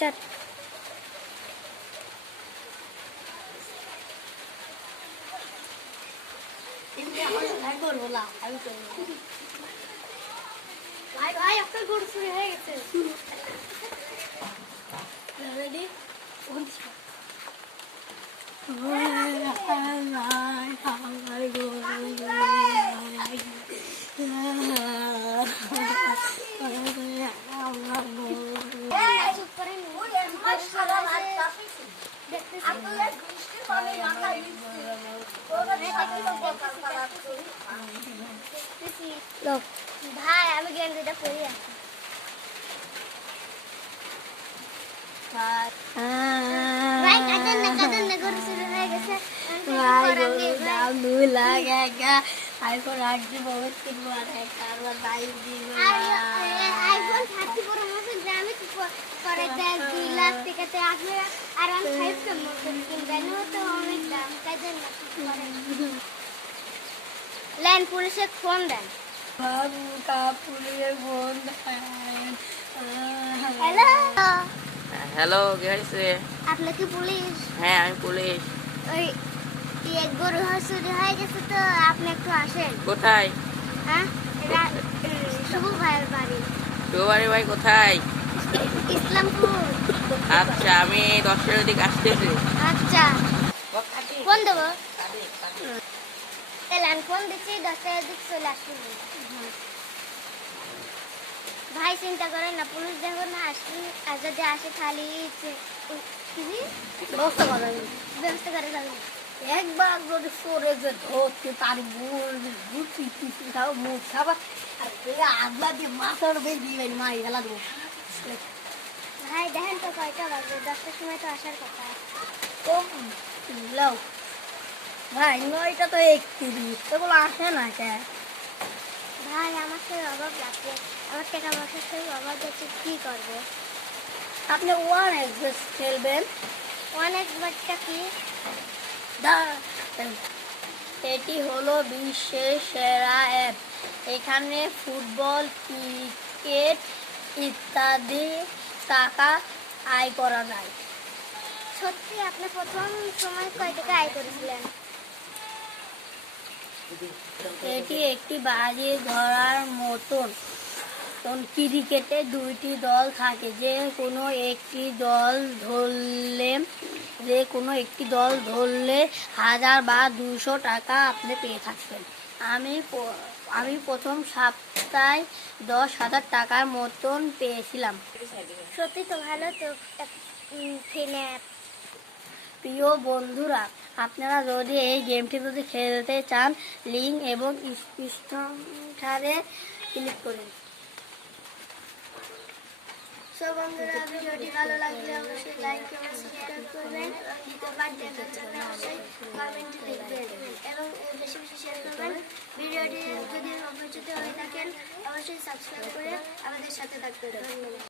Start. ভাই ভাই আপনার গরু চুরি হয়ে গেছে। রেডি? ভাই আমি গেঞ্জিটা পরে আছি। ভাই কাটেন না গরু চুরি হয়ে গেছে। iPhone 8 দিব, 3 মাসে কারবার 22 দিব। iPhone 30 Pro Max দামে করে 2 লাখ টাকাতে আসবে আর 5 কে মতো কিনবেন তো অনেক দাম কাটেন না ল্যান্ড পুলিশে ফোন দেন। পুলিশের ফোন হ্যালো হ্যালো, কি হয়েছে? আপনি কি পুলিশ? হ্যাঁ, আমি পুলিশ। ওই এক গরু চুরি হয়ে গেছে তো আপনি একটু আসেন। কোথায়? হ্যাঁ শুভ ভাইয়ের বাড়ি শুভবাড়ি ভাই কোথায়? ইসলামপুর। আচ্ছা, আমি 10টার দিকে আসতেছি। আচ্ছা ফোন দেবো তাহলে ফোন দিচ্ছি 10টার দিকে চলে আসুন। ভাই চিন্তা করেন না, পুলিশ যখন আসলে আর যদি আসে খালি ব্যবস্থা করা যাবে। ব্যবস্থা করে যাবেন। একবার যদি সরে যে ধরতে তার বুঝি কিছু খাও মুখ খাবার আর আগলা দিয়ে মাথার বেশ দিবেন মা হেলা দেবো। ভাই দেখেন তো কয়টা বাজে, 10টার সময় তো আসার কথা। তো লাও ভাই 9টা তো 31 এগুলো আসে না কে? ভাই আমার তো অভাব লাগছে, আমার টাকা পয়সার তো অভাব যাচ্ছে, কি করবো? আপনি ওয়ান এক্সপ্রেস খেলবেন? অনেক বাচ্চা কি এটি হলো বিশ্বের সেরা অ্যাপ। এখানে ফুটবল, ক্রিকেট ইত্যাদি টাকা আয় করা যায়। সত্যি আপনি প্রথম সময় কয় টাকা আয় করেছিলেন? এটি একটি বাজি ধরার মতন। ক্রিকেটে 2টি দল থাকে, যে কোনো একটি দল ধরলে 1000 বা 200 টাকা আপনি পেয়ে থাকবেন। আমি প্রথম সপ্তাহে 10,000 টাকার মতন পেয়েছিলাম। সত্যি তো ভালো তো ফিনে। প্রিয় বন্ধুরা, আপনারা যদি এই গেমটি খেলতে চান, লিঙ্ক এবং ডিসক্রিপশনে ক্লিক করুন। সো বন্ধুরা, ভিডিওটি ভালো লাগলে অবশ্যই লাইক এবং সাবস্ক্রাইব করবেন। দ্বিতীয়বার দেখার জন্য অবশ্যই কমেন্টে লিখবেন এবং বেশি বেশি শেয়ার করবেন। ভিডিওটি যদি অপরিচিত হয়ে থাকেন অবশ্যই সাবস্ক্রাইব করে আমাদের সাথে থাকবেন। ধন্যবাদ।